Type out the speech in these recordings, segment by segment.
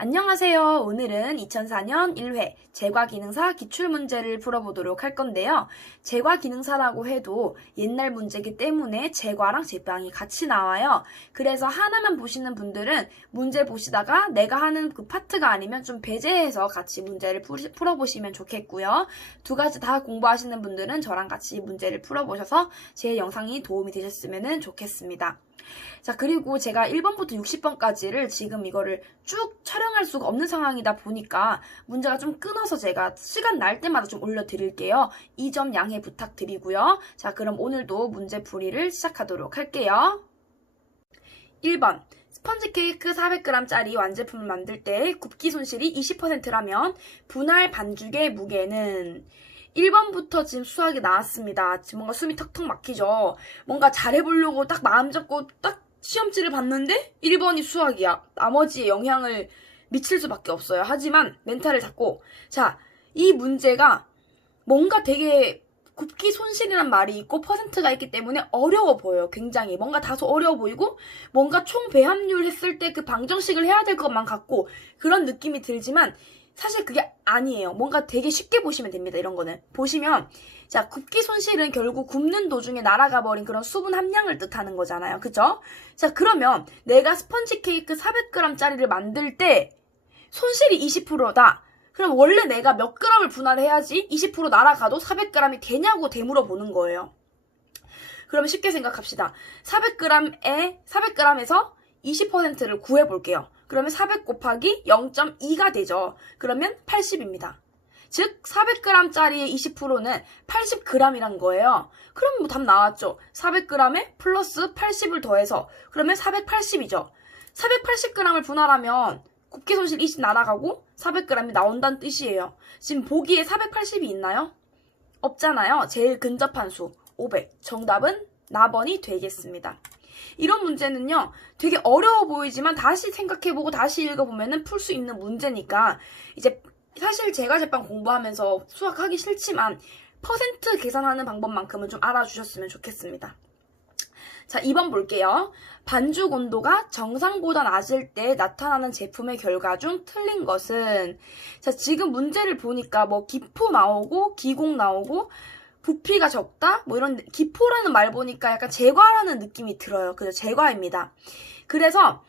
안녕하세요. 오늘은 2004년 1회 제과기능사 기출문제를 풀어보도록 할 건데요. 제과기능사라고 해도 옛날 문제이기 때문에 제과랑 제빵이 같이 나와요. 그래서 하나만 보시는 분들은 문제 보시다가 내가 하는 그 파트가 아니면 좀 배제해서 같이 문제를 풀어보시면 좋겠고요. 두 가지 다 공부하시는 분들은 저랑 같이 문제를 풀어보셔서 제 영상이 도움이 되셨으면 좋겠습니다. 자, 그리고 제가 1번부터 60번까지를 지금 이거를 쭉 촬영할 수가 없는 상황이다 보니까 문제가 좀 끊어서 제가 시간 날 때마다 좀 올려드릴게요. 이 점 양해 부탁드리고요. 자, 그럼 오늘도 문제풀이를 시작하도록 할게요. 1번. 스펀지 케이크 400g짜리 완제품을 만들 때 굽기 손실이 20%라면 분할 반죽의 무게는 1번부터 지금 수학이 나왔습니다. 지금 뭔가 숨이 턱턱 막히죠. 뭔가 잘해보려고 딱 마음 잡고 딱 시험지를 봤는데 1번이 수학이야. 나머지에 영향을 미칠 수밖에 없어요. 하지만 멘탈을 잡고, 자, 이 문제가 뭔가 되게 굽기 손실이란 말이 있고 퍼센트가 있기 때문에 어려워 보여요. 굉장히 뭔가 다소 어려워 보이고 뭔가 총 배합률 했을 때 그 방정식을 해야 될 것만 같고 그런 느낌이 들지만 사실 그게 아니에요. 뭔가 되게 쉽게 보시면 됩니다. 이런 거는. 보시면 자, 굽기 손실은 결국 굽는 도중에 날아가 버린 그런 수분 함량을 뜻하는 거잖아요. 그죠? 자, 그러면 내가 스펀지 케이크 400g짜리를 만들 때 손실이 20%다. 그럼 원래 내가 몇 g을 분할해야지 20% 날아가도 400g이 되냐고 되물어 보는 거예요. 그러면 쉽게 생각합시다. 400g에서 20%를 구해볼게요. 그러면 400 곱하기 0.2가 되죠. 그러면 80입니다. 즉 400g짜리의 20%는 80g이란 거예요. 그럼 뭐 답 나왔죠. 400g에 플러스 80을 더해서 그러면 480이죠. 480g을 분할하면 곱기 손실 20 날아가고 400g이 나온다는 뜻이에요. 지금 보기에 480이 있나요? 없잖아요. 제일 근접한 수 500. 정답은 나번이 되겠습니다. 이런 문제는요, 되게 어려워 보이지만 다시 생각해보고 다시 읽어보면 풀 수 있는 문제니까 이제 사실 제가 제빵 공부하면서 수학하기 싫지만 퍼센트 계산하는 방법만큼은 좀 알아주셨으면 좋겠습니다. 자, 2번 볼게요. 반죽 온도가 정상보다 낮을 때 나타나는 제품의 결과 중 틀린 것은? 자, 지금 문제를 보니까 뭐 기포 나오고 기공 나오고 부피가 적다? 뭐 이런 기포라는 말 보니까 약간 제과라는 느낌이 들어요. 그래서 제과입니다. 그래서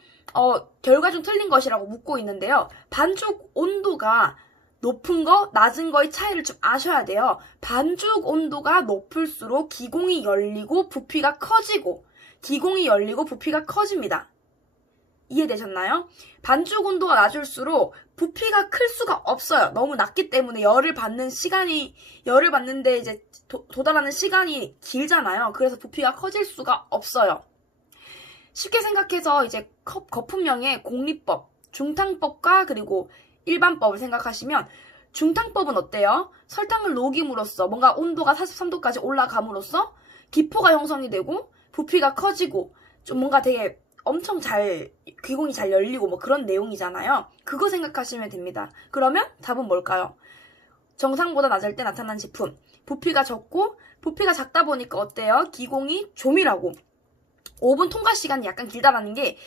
결과 중 틀린 것이라고 묻고 있는데요. 반죽 온도가 높은 거, 낮은 거의 차이를 좀 아셔야 돼요. 반죽 온도가 높을수록 기공이 열리고 부피가 커지고 기공이 열리고 부피가 커집니다. 이해되셨나요? 반죽 온도가 낮을수록 부피가 클 수가 없어요. 너무 낮기 때문에 열을 받는데 이제 도달하는 시간이 길잖아요. 그래서 부피가 커질 수가 없어요. 쉽게 생각해서 이제 거품명의 공리법, 중탕법과 그리고 일반법을 생각하시면 중탕법은 어때요? 설탕을 녹임으로써 뭔가 온도가 43도까지 올라감으로써 기포가 형성이 되고 부피가 커지고 좀 뭔가 되게 엄청 기공이 잘 열리고 뭐 그런 내용이잖아요. 그거 생각하시면 됩니다. 그러면 답은 뭘까요? 정상보다 낮을 때 나타난 제품. 부피가 적고 부피가 작다 보니까 어때요? 기공이 조밀하고 오븐 통과 시간이 약간 길다라는 게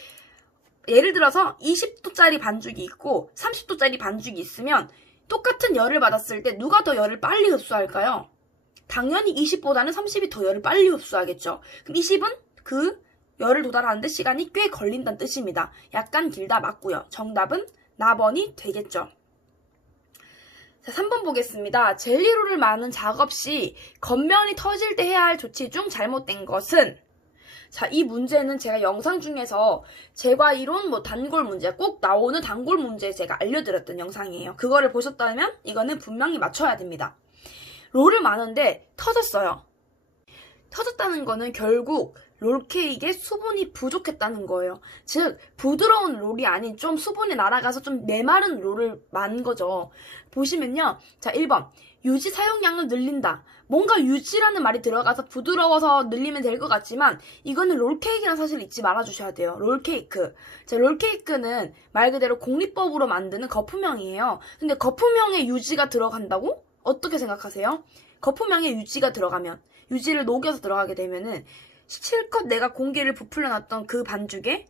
예를 들어서 20도짜리 반죽이 있고 30도짜리 반죽이 있으면 똑같은 열을 받았을 때 누가 더 열을 빨리 흡수할까요? 당연히 20보다는 30이 더 열을 빨리 흡수하겠죠. 그럼 20은 그 열을 도달하는데 시간이 꽤 걸린다는 뜻입니다. 약간 길다 맞고요. 정답은 나번이 되겠죠. 자, 3번 보겠습니다. 젤리롤을 마는 작업 시 겉면이 터질 때 해야 할 조치 중 잘못된 것은? 자, 이 문제는 제가 영상 중에서 제과 이론, 단골 문제, 꼭 나오는 단골 문제 제가 알려드렸던 영상이에요. 그거를 보셨다면 이거는 분명히 맞춰야 됩니다. 롤을 마는데 터졌어요. 터졌다는 거는 결국 롤케이크에 수분이 부족했다는 거예요. 즉 부드러운 롤이 아닌 좀 수분이 날아가서 좀 메마른 롤을 만 거죠. 보시면요. 자, 1번 유지 사용량을 늘린다. 뭔가 유지라는 말이 들어가서 부드러워서 늘리면 될 것 같지만 이거는 롤케이크란 사실 잊지 말아주셔야 돼요. 롤케이크. 자, 롤케이크는 말 그대로 공리법으로 만드는 거품형이에요. 근데 거품형에 유지가 들어간다고? 어떻게 생각하세요? 거품형에 유지가 들어가면 유지를 녹여서 들어가게 되면은 실컷 내가 공기를 부풀려 놨던 그 반죽에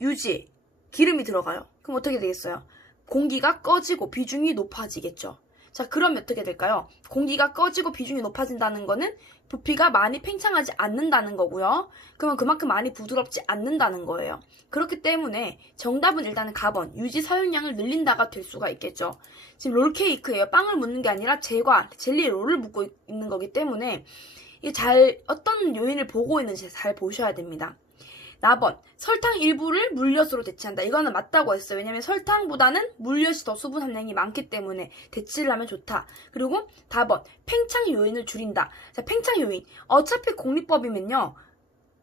유지, 기름이 들어가요. 그럼 어떻게 되겠어요? 공기가 꺼지고 비중이 높아지겠죠. 자, 그러면 어떻게 될까요? 공기가 꺼지고 비중이 높아진다는 거는 부피가 많이 팽창하지 않는다는 거고요. 그러면 그만큼 많이 부드럽지 않는다는 거예요. 그렇기 때문에 정답은 일단은 가번, 유지 사용량을 늘린다가 될 수가 있겠죠. 지금 롤케이크예요. 빵을 묻는 게 아니라 젤리 롤을 묻고 있는 거기 때문에 이게 어떤 요인을 보고 있는지 잘 보셔야 됩니다. 4번, 설탕 일부를 물엿으로 대체한다. 이거는 맞다고 했어요. 왜냐면 설탕보다는 물엿이 더 수분 함량이 많기 때문에 대체를 하면 좋다. 그리고 4번, 팽창 요인을 줄인다. 자, 팽창 요인. 어차피 공리법이면요,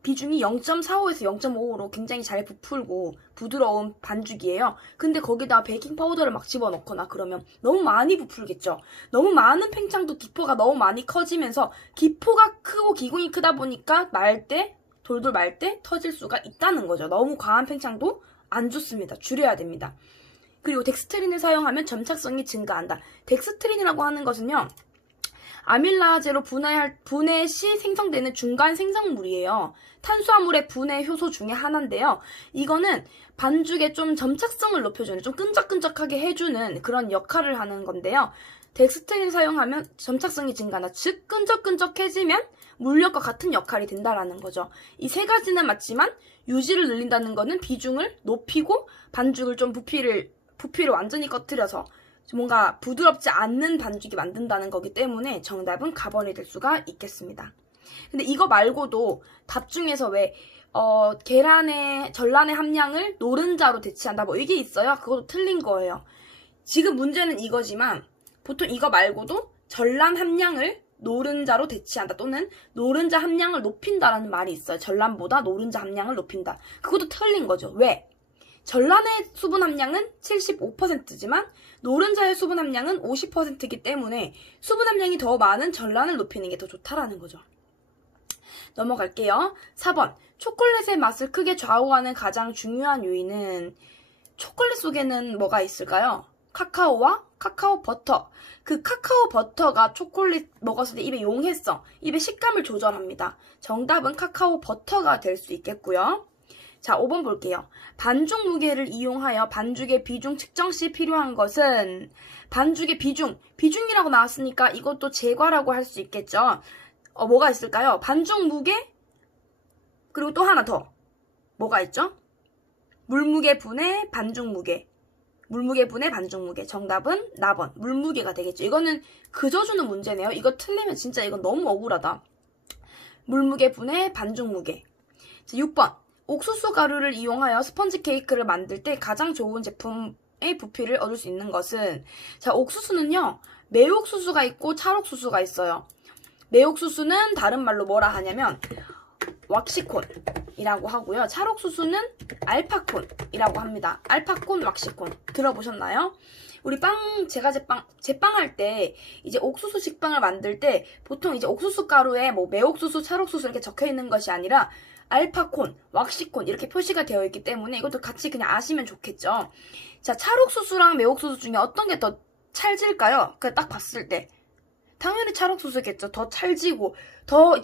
비중이 0.45에서 0.55로 굉장히 잘 부풀고 부드러운 반죽이에요. 근데 거기다 베이킹 파우더를 막 집어넣거나 그러면 너무 많이 부풀겠죠. 너무 많은 팽창도 기포가 너무 많이 커지면서 기포가 크고 기공이 크다 보니까 돌돌 말 때 터질 수가 있다는 거죠. 너무 과한 팽창도 안 좋습니다. 줄여야 됩니다. 그리고 덱스트린을 사용하면 점착성이 증가한다. 덱스트린이라고 하는 것은요, 아밀라제로 분해 시 생성되는 중간 생성물이에요. 탄수화물의 분해 효소 중에 하나인데요. 이거는 반죽에 좀 점착성을 높여주는, 좀 끈적끈적하게 해주는 그런 역할을 하는 건데요. 덱스트린 사용하면 점착성이 증가한다. 즉 끈적끈적해지면 물엿과 같은 역할이 된다라는 거죠. 이 세 가지는 맞지만 유지를 늘린다는 거는 비중을 높이고 반죽을 좀 부피를 완전히 꺼뜨려서 뭔가 부드럽지 않는 반죽이 만든다는 거기 때문에 정답은 가번이 될 수가 있겠습니다. 근데 이거 말고도 답 중에서 왜 전란의 함량을 노른자로 대체한다 뭐 이게 있어요. 그것도 틀린 거예요. 지금 문제는 이거지만 보통 이거 말고도 전란 함량을 노른자로 대체한다 또는 노른자 함량을 높인다라는 말이 있어요. 전란보다 노른자 함량을 높인다. 그것도 틀린 거죠. 왜? 전란의 수분 함량은 75%지만 노른자의 수분 함량은 50%이기 때문에 수분 함량이 더 많은 전란을 높이는 게 더 좋다라는 거죠. 넘어갈게요. 4번. 초콜릿의 맛을 크게 좌우하는 가장 중요한 요인은 초콜릿 속에는 뭐가 있을까요? 카카오와 카카오 버터. 그 카카오 버터가 초콜릿 먹었을 때 입에 용해성, 입의 식감을 조절합니다. 정답은 카카오 버터가 될 수 있겠고요. 자, 5번 볼게요. 반죽 무게를 이용하여 반죽의 비중 측정 시 필요한 것은 반죽의 비중이라고 나왔으니까 이것도 제과라고 할 수 있겠죠. 뭐가 있을까요? 반죽 무게, 그리고 또 하나 더. 뭐가 있죠? 물무게 분의 반죽 무게. 물무게 분의 반죽 무게. 정답은 4번. 물무게가 되겠죠. 이거는 그저주는 문제네요. 이거 틀리면 진짜 이건 너무 억울하다. 물무게 분의 반죽 무게. 자, 6번. 옥수수 가루를 이용하여 스펀지 케이크를 만들 때 가장 좋은 제품의 부피를 얻을 수 있는 것은, 자, 옥수수는요, 매옥수수가 있고 찰옥수수가 있어요. 매옥수수는 다른 말로 뭐라 하냐면 왁시콘이라고 하고요. 찰옥수수는 알파콘이라고 합니다. 알파콘, 왁시콘 들어보셨나요? 우리 제빵 할 때 이제 옥수수 식빵을 만들 때 보통 이제 옥수수 가루에 뭐 매옥수수, 찰옥수수 이렇게 적혀 있는 것이 아니라 알파콘, 왁시콘 이렇게 표시가 되어 있기 때문에 이것도 같이 그냥 아시면 좋겠죠. 자, 찰옥수수랑 매옥수수 중에 어떤 게 더 찰질까요? 딱 봤을 때 당연히 찰옥수수겠죠. 더 찰지고 더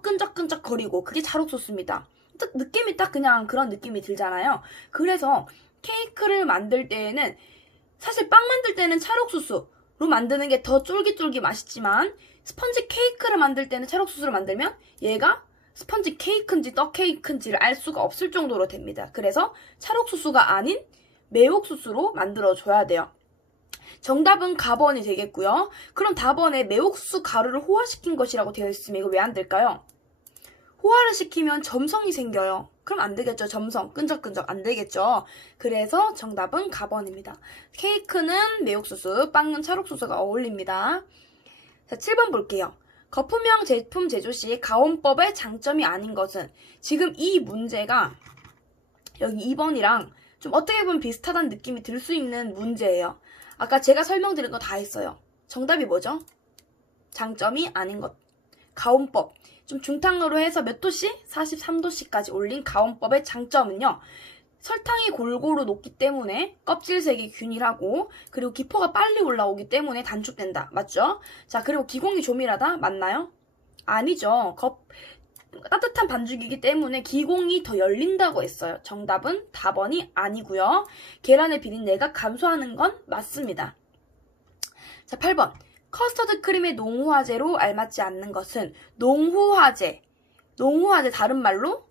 끈적끈적거리고 그게 찰옥수수입니다. 딱 느낌이 딱 그냥 그런 느낌이 들잖아요. 그래서 케이크를 만들 때에는 사실 빵 만들 때는 찰옥수수로 만드는 게 더 쫄깃쫄깃 맛있지만 스펀지 케이크를 만들 때는 찰옥수수로 만들면 얘가 스펀지 케이크인지 떡 케이크인지를 알 수가 없을 정도로 됩니다. 그래서 찰옥수수가 아닌 매옥수수로 만들어줘야 돼요. 정답은 가번이 되겠고요. 그럼 다번에 매옥수수 가루를 호화시킨 것이라고 되어 있으면 이거 왜 안 될까요? 호화를 시키면 점성이 생겨요. 그럼 안 되겠죠. 점성, 끈적끈적 안 되겠죠. 그래서 정답은 가번입니다. 케이크는 매옥수수, 빵은 찰옥수수가 어울립니다. 자, 7번 볼게요. 거품형 제품 제조 시 가온법의 장점이 아닌 것은, 지금 이 문제가 여기 2번이랑 좀 어떻게 보면 비슷하다는 느낌이 들 수 있는 문제예요. 아까 제가 설명드린 거 다 했어요. 정답이 뭐죠? 장점이 아닌 것. 가온법. 좀 중탕으로 해서 몇 도씨? 43도씨까지 올린 가온법의 장점은요. 설탕이 골고루 녹기 때문에 껍질색이 균일하고, 그리고 기포가 빨리 올라오기 때문에 단축된다. 맞죠? 자, 그리고 기공이 조밀하다. 맞나요? 아니죠. 따뜻한 반죽이기 때문에 기공이 더 열린다고 했어요. 정답은 답번이 아니고요. 계란의 비린내가 감소하는 건 맞습니다. 자, 8번. 커스터드 크림의 농후화제로 알맞지 않는 것은 농후화제. 농후화제 다른 말로?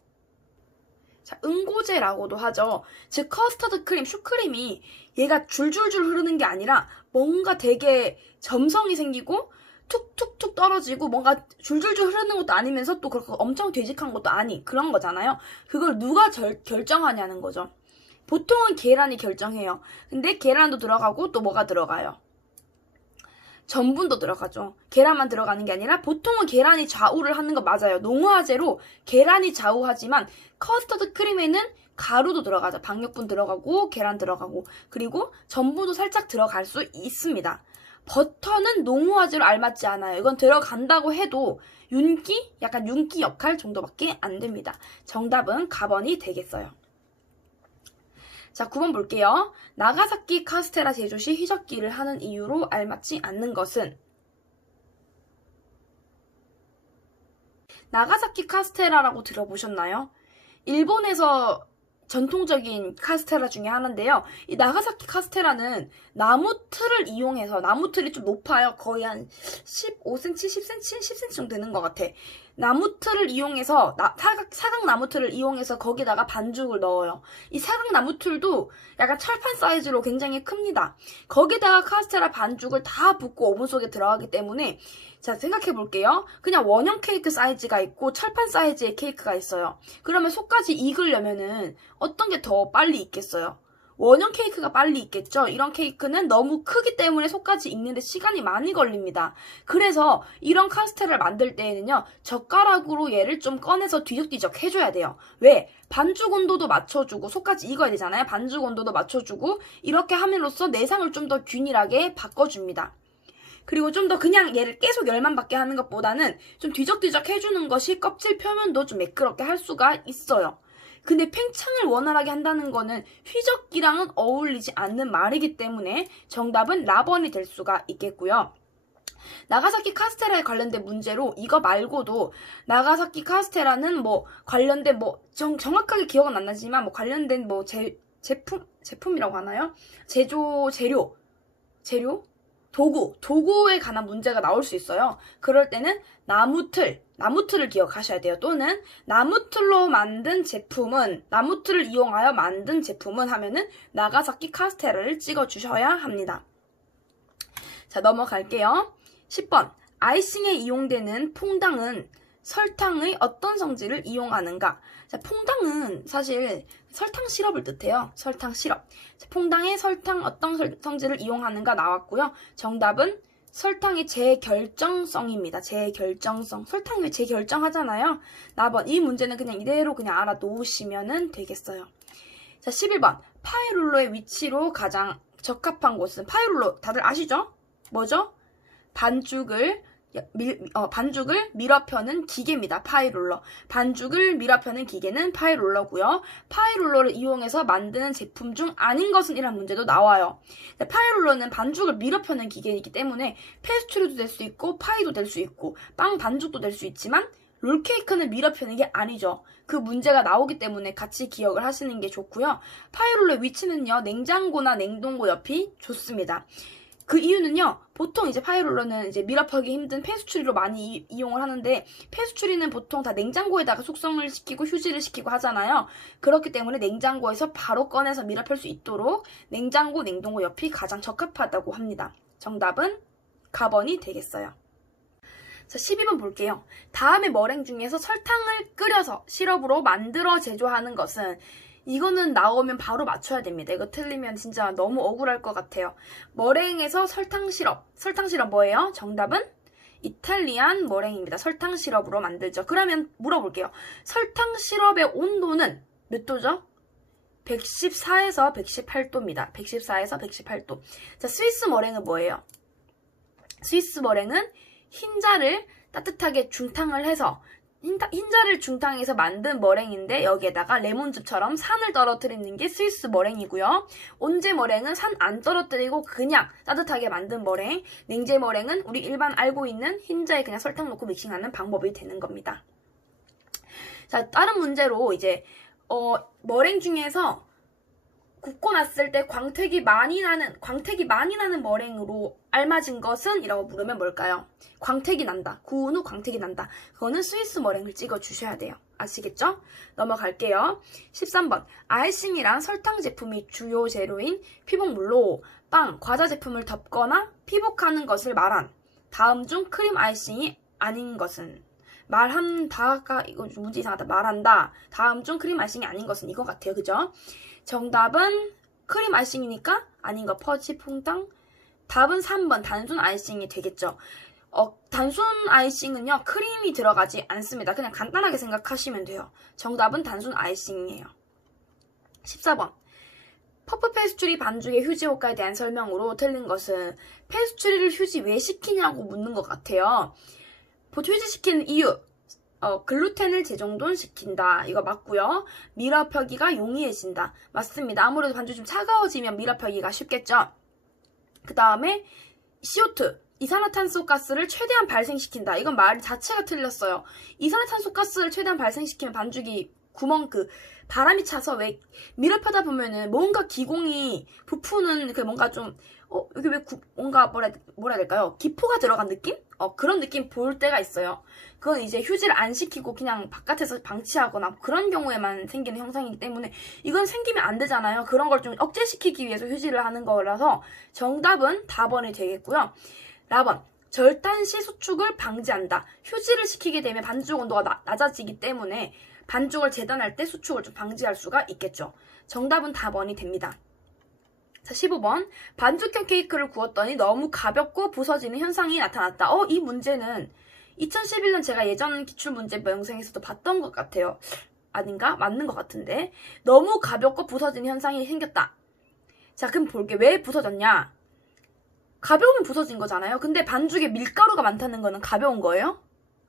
자, 응고제라고도 하죠. 즉 커스터드 크림, 슈크림이 얘가 줄줄줄 흐르는 게 아니라 뭔가 되게 점성이 생기고 툭툭툭 떨어지고 뭔가 줄줄줄 흐르는 것도 아니면서 또 그렇게 엄청 되직한 것도 아니 그런 거잖아요. 그걸 누가 결정하냐는 거죠. 보통은 계란이 결정해요. 근데 계란도 들어가고 또 뭐가 들어가요? 전분도 들어가죠. 계란만 들어가는 게 아니라 보통은 계란이 좌우를 하는 거 맞아요. 농후화제로 계란이 좌우하지만 커스터드 크림에는 가루도 들어가죠. 박력분 들어가고 계란 들어가고 그리고 전분도 살짝 들어갈 수 있습니다. 버터는 농후화제로 알맞지 않아요. 이건 들어간다고 해도 약간 윤기 역할 정도밖에 안 됩니다. 정답은 가번이 되겠어요. 자, 9번 볼게요. 나가사키 카스테라 제조 시 희적기를 하는 이유로 알맞지 않는 것은? 나가사키 카스테라라고 들어보셨나요? 일본에서 전통적인 카스테라 중에 하나인데요. 이 나가사키 카스테라는 나무 틀을 이용해서, 나무 틀이 좀 높아요. 거의 한 15cm, 10cm, 10cm 정도 되는 것 같아. 나무 틀을 이용해서, 사각 나무 틀을 이용해서 거기다가 반죽을 넣어요. 이 사각 나무 틀도 약간 철판 사이즈로 굉장히 큽니다. 거기다가 카스테라 반죽을 다 붓고 오븐 속에 들어가기 때문에 자, 생각해 볼게요. 그냥 원형 케이크 사이즈가 있고 철판 사이즈의 케이크가 있어요. 그러면 속까지 익으려면은 어떤 게 더 빨리 익겠어요? 원형 케이크가 빨리 익겠죠? 이런 케이크는 너무 크기 때문에 속까지 익는데 시간이 많이 걸립니다. 그래서 이런 카스테라를 만들 때에는요. 젓가락으로 얘를 좀 꺼내서 뒤적뒤적 해줘야 돼요. 왜? 반죽 온도도 맞춰주고 속까지 익어야 되잖아요. 반죽 온도도 맞춰주고 이렇게 함으로써 내상을 좀 더 균일하게 바꿔줍니다. 그리고 좀 더 그냥 얘를 계속 열만 받게 하는 것보다는 좀 뒤적뒤적 해주는 것이 껍질 표면도 좀 매끄럽게 할 수가 있어요. 근데 팽창을 원활하게 한다는 거는 휘적기랑은 어울리지 않는 말이기 때문에 정답은 라번이 될 수가 있겠고요. 나가사키 카스테라에 관련된 문제로 이거 말고도 나가사키 카스테라는 뭐 관련된 정확하게 기억은 안 나지만 뭐 관련된 제품이라고 하나요? 재료? 도구에 관한 문제가 나올 수 있어요. 그럴 때는 나무틀을 기억하셔야 돼요. 또는 나무틀로 만든 제품은, 나무틀을 이용하여 만든 제품은 하면은 나가사키 카스테라를 찍어주셔야 합니다. 자, 넘어갈게요. 10번. 아이싱에 이용되는 퐁당은 설탕의 어떤 성질을 이용하는가? 자, 퐁당은 사실 설탕 시럽을 뜻해요. 설탕 시럽. 자, 퐁당의 어떤 성질을 이용하는가 나왔고요. 정답은 설탕의 재결정성입니다. 재결정성. 설탕이 왜 재결정하잖아요. 나번 이 문제는 그냥 이대로 그냥 알아놓으시면 되겠어요. 자, 11번. 파이룰러의 위치로 가장 적합한 곳은 파이룰러 다들 아시죠? 뭐죠? 반죽을 밀어 펴는 기계입니다. 파이롤러. 반죽을 밀어 펴는 기계는 파이롤러고요. 파이롤러를 이용해서 만드는 제품 중 아닌 것은 이란 문제도 나와요. 파이롤러는 반죽을 밀어 펴는 기계이기 때문에 페스츄리도 될 수 있고 파이도 될 수 있고 빵 반죽도 될 수 있지만 롤케이크는 밀어 펴는 게 아니죠. 그 문제가 나오기 때문에 같이 기억을 하시는 게 좋고요. 파이롤러의 위치는요. 냉장고나 냉동고 옆이 좋습니다. 그 이유는요, 보통 이제 파이롤러는 이제 밀어펴기 힘든 페스츄리로 많이 이용을 하는데, 페스츄리는 보통 다 냉장고에다가 숙성을 시키고 휴지를 시키고 하잖아요. 그렇기 때문에 냉장고에서 바로 꺼내서 밀어펼 수 있도록 냉장고, 냉동고 옆이 가장 적합하다고 합니다. 정답은 가번이 되겠어요. 자, 12번 볼게요. 다음의 머랭 중에서 설탕을 끓여서 시럽으로 만들어 제조하는 것은 이거는 나오면 바로 맞춰야 됩니다. 이거 틀리면 진짜 너무 억울할 것 같아요. 머랭에서 설탕 시럽 뭐예요? 정답은 이탈리안 머랭입니다. 설탕 시럽으로 만들죠. 그러면 물어볼게요. 설탕 시럽의 온도는 몇 도죠? 114에서 118도입니다. 114에서 118도. 자, 스위스 머랭은 뭐예요? 스위스 머랭은 흰자를 따뜻하게 중탕을 해서 흰자를 중탕해서 만든 머랭인데 여기에다가 레몬즙처럼 산을 떨어뜨리는 게 스위스 머랭이고요. 온제 머랭은 산 안 떨어뜨리고 그냥 따뜻하게 만든 머랭. 냉제 머랭은 우리 일반 알고 있는 흰자에 그냥 설탕 넣고 믹싱하는 방법이 되는 겁니다. 자, 다른 문제로 이제 머랭 중에서 굽고 났을 때 광택이 많이 나는 머랭으로 알맞은 것은? 이라고 물으면 뭘까요? 광택이 난다. 구운 후 광택이 난다. 그거는 스위스 머랭을 찍어 주셔야 돼요. 아시겠죠? 넘어갈게요. 13번. 아이싱이란 설탕 제품이 주요 재료인 피복물로 빵, 과자 제품을 덮거나 피복하는 것을 말한 다음 중 크림 아이싱이 아닌 것은? 말한다가 이거 문제 이상하다. 말한다. 다음 중 크림 아이싱이 아닌 것은 이거 같아요. 그죠? 정답은 크림 아이싱이니까 아닌 거 퍼지 퐁당. 답은 3번 단순 아이싱이 되겠죠. 단순 아이싱은요, 크림이 들어가지 않습니다. 그냥 간단하게 생각하시면 돼요. 정답은 단순 아이싱이에요. 14번. 퍼프 페스츄리 반죽의 휴지 효과에 대한 설명으로 틀린 것은? 페스츄리를 휴지 왜 시키냐고 묻는 것 같아요. 휴지시키는 이유. 글루텐을 재정돈시킨다. 이거 맞고요. 밀어펴기가 용이해진다. 맞습니다. 아무래도 반죽이 좀 차가워지면 밀어펴기가 쉽겠죠. 그 다음에 CO2. 이산화탄소가스를 최대한 발생시킨다. 이건 말 자체가 틀렸어요. 이산화탄소가스를 최대한 발생시키면 반죽이 바람이 차서 왜 밀어펴다 보면은 뭔가 기공이 부푸는 뭔가 좀 여기 왜 뭔가 뭐라 해야 될까요? 기포가 들어간 느낌? 그런 느낌 볼 때가 있어요. 그건 이제 휴지를 안 시키고 그냥 바깥에서 방치하거나 그런 경우에만 생기는 현상이기 때문에 이건 생기면 안 되잖아요. 그런 걸 좀 억제시키기 위해서 휴지를 하는 거라서 정답은 답번이 되겠고요. 라번. 절단 시 수축을 방지한다. 휴지를 시키게 되면 반죽 온도가 낮아지기 때문에 반죽을 재단할 때 수축을 좀 방지할 수가 있겠죠. 정답은 답번이 됩니다. 자, 15번. 반죽형 케이크를 구웠더니 너무 가볍고 부서지는 현상이 나타났다. 이 문제는 2011년 제가 예전 기출문제 영상에서도 봤던 것 같아요. 아닌가? 맞는 것 같은데. 너무 가볍고 부서지는 현상이 생겼다. 자, 그럼 볼게. 왜 부서졌냐? 가벼우면 부서진 거잖아요. 근데 반죽에 밀가루가 많다는 거는 가벼운 거예요?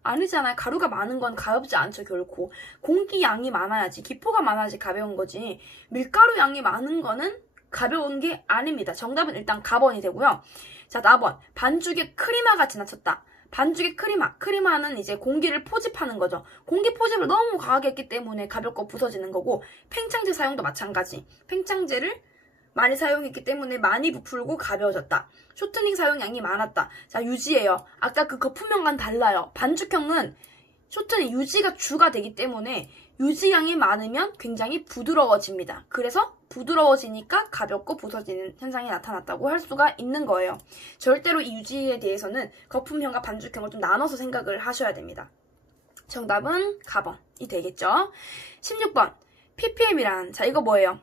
아니잖아요. 가루가 많은 건 가볍지 않죠, 결코. 공기 양이 많아야지, 기포가 많아야지 가벼운 거지. 밀가루 양이 많은 거는 가벼운 게 아닙니다. 정답은 일단 가번이 되고요. 자, 나번. 반죽에 크리마가 지나쳤다. 반죽에 크리마는 이제 공기를 포집하는 거죠. 공기 포집을 너무 과하게 했기 때문에 가볍고 부서지는 거고, 팽창제 사용도 마찬가지. 팽창제를 많이 사용했기 때문에 많이 부풀고 가벼워졌다. 쇼트닝 사용량이 많았다. 자, 유지예요. 아까 그 거품형과는 달라요. 반죽형은 쇼트닝, 유지가 주가 되기 때문에 유지량이 많으면 굉장히 부드러워집니다. 그래서 부드러워지니까 가볍고 부서지는 현상이 나타났다고 할 수가 있는 거예요. 절대로 이 유지에 대해서는 거품형과 반죽형을 좀 나눠서 생각을 하셔야 됩니다. 정답은 가번이 되겠죠. 16번. ppm이란, 자, 이거 뭐예요?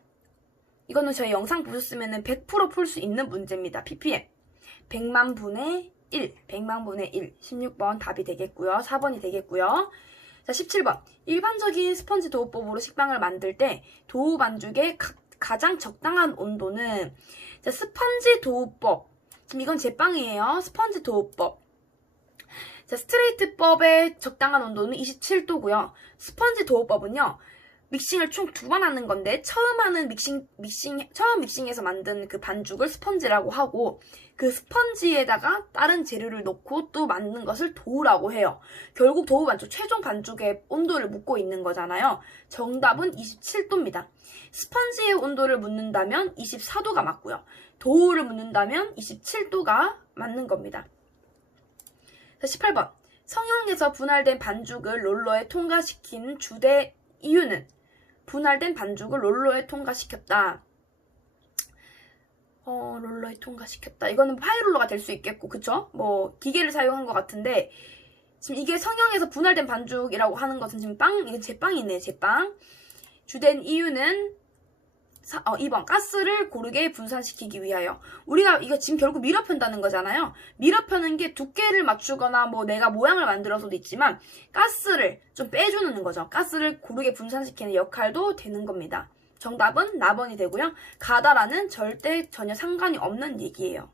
이거는 저희 영상 보셨으면 100% 풀 수 있는 문제입니다. ppm. 100만 분의 1. 100만 분의 1. 16번 답이 되겠고요. 4번이 되겠고요. 자, 17번. 일반적인 스펀지 도우법으로 식빵을 만들 때 도우 반죽의 가장 적당한 온도는, 자, 스펀지 도우법. 지금 이건 제 빵이에요. 스펀지 도우법. 자, 스트레이트법의 적당한 온도는 27도고요. 스펀지 도우법은요, 믹싱을 총 2번 하는 건데, 처음 믹싱해서 만든 그 반죽을 스펀지라고 하고, 그 스펀지에다가 다른 재료를 넣고 또 만든 것을 도우라고 해요. 결국 도우 반죽, 최종 반죽의 온도를 묻고 있는 거잖아요. 정답은 27도입니다. 스펀지의 온도를 묻는다면 24도가 맞고요. 도우를 묻는다면 27도가 맞는 겁니다. 자, 18번. 성형에서 분할된 반죽을 롤러에 통과시킨 주된 이유는? 분할된 반죽을 롤러에 통과시켰다. 롤러에 통과시켰다. 이거는 파이롤러가 될 수 있겠고, 그쵸? 뭐 기계를 사용한 것 같은데, 지금 이게 성형에서 분할된 반죽이라고 하는 것은 지금 이건 제 빵이네, 제 빵. 주된 이유는 2번. 가스를 고르게 분산시키기 위하여. 우리가 이거 지금 결국 밀어편다는 거잖아요. 밀어펴는 게 두께를 맞추거나 뭐 내가 모양을 만들어서도 있지만 가스를 좀 빼주는 거죠. 가스를 고르게 분산시키는 역할도 되는 겁니다. 정답은 나번이 되고요. 가다라는 절대 전혀 상관이 없는 얘기예요.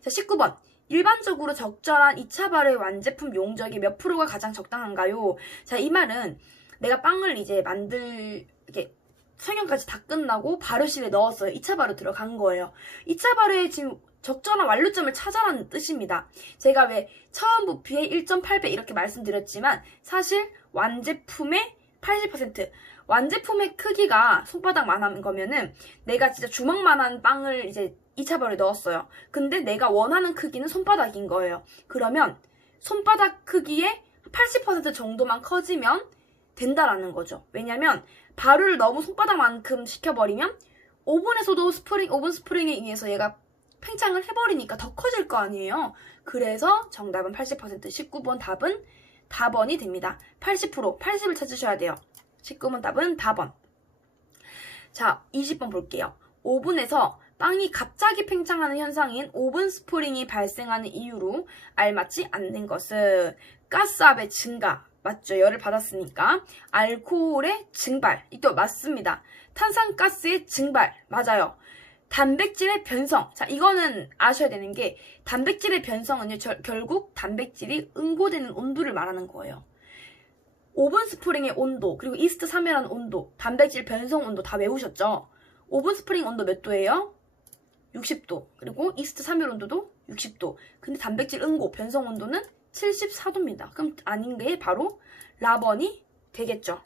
자, 19번. 일반적으로 적절한 2차 발효의 완제품 용적이 몇 프로가 가장 적당한가요? 자, 이 말은 내가 빵을 이제 이렇게 성형까지 다 끝나고 발효실에 넣었어요. 2차 발효 들어간 거예요. 2차 발효에 지금 적절한 완료점을 찾아라는 뜻입니다. 제가 왜 처음 부피의 1.8배 이렇게 말씀드렸지만 사실 완제품의 80%. 완제품의 크기가 손바닥만한 거면은 내가 진짜 주먹만한 빵을 이제 2차별에 넣었어요. 근데 내가 원하는 크기는 손바닥인 거예요. 그러면 손바닥 크기의 80% 정도만 커지면 된다라는 거죠. 왜냐면 발효를 너무 손바닥만큼 시켜버리면 오븐 스프링에 의해서 얘가 팽창을 해버리니까 더 커질 거 아니에요. 그래서 정답은 80%, 19번 답은 다번이 됩니다. 80%, 80을 찾으셔야 돼요. 19번 답은 다번. 자, 20번 볼게요. 오븐에서 빵이 갑자기 팽창하는 현상인 오븐 스프링이 발생하는 이유로 알맞지 않는 것은 가스압의 증가, 맞죠? 열을 받았으니까. 알코올의 증발, 이것도 맞습니다. 탄산가스의 증발, 맞아요. 단백질의 변성. 자, 이거는 아셔야 되는 게 단백질의 변성은요, 결국 단백질이 응고되는 온도를 말하는 거예요. 오븐 스프링의 온도, 그리고 이스트 사멸하는 온도, 단백질 변성 온도 다 외우셨죠? 오븐 스프링 온도 몇 도예요? 60도. 그리고 이스트 사멸 온도도 60도. 근데 단백질 응고, 변성 온도는 74도입니다. 그럼 아닌 게 바로 라번이 되겠죠.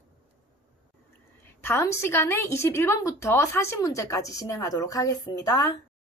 다음 시간에 21번부터 40문제까지 진행하도록 하겠습니다.